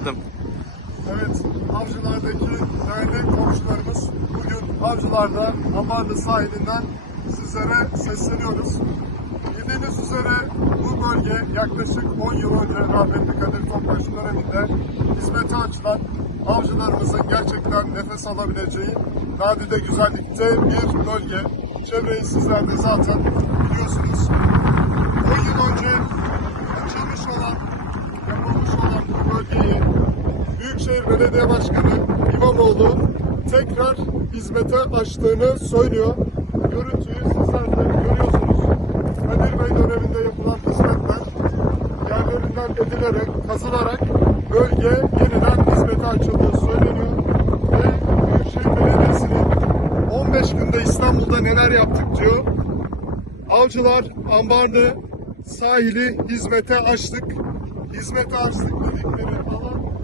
Evet, Avcılar'daki değerli komşularımız bugün Avcılar'da Amarlı sahilinden sizlere sesleniyoruz. Bildiğiniz üzere bu bölge yaklaşık 10 yıl önce rahmetli Kadir Topbaş döneminde hizmete açılan avcılarımızın gerçekten nefes alabileceği nadide güzellikte bir bölge. Çevreyi sizler de zaten biliyorsunuz. 10 yıl önce açılmış olan, yapılmış olan bu bölgeyi Büyükşehir Belediye Başkanı İmamoğlu tekrar hizmete açtığını söylüyor. Görüntüyü sizler de görüyorsunuz. Kadir Bey döneminde yapılan hizmetler yerlerinden edilerek, kazılarak bölge yeniden hizmete açıldığı söyleniyor. Ve Büyükşehir Belediyesi'nin 15 günde İstanbul'da neler yaptık diyor. Avcılar, Ambarlı sahili hizmete açtık. Hizmete açtık dedikleri alan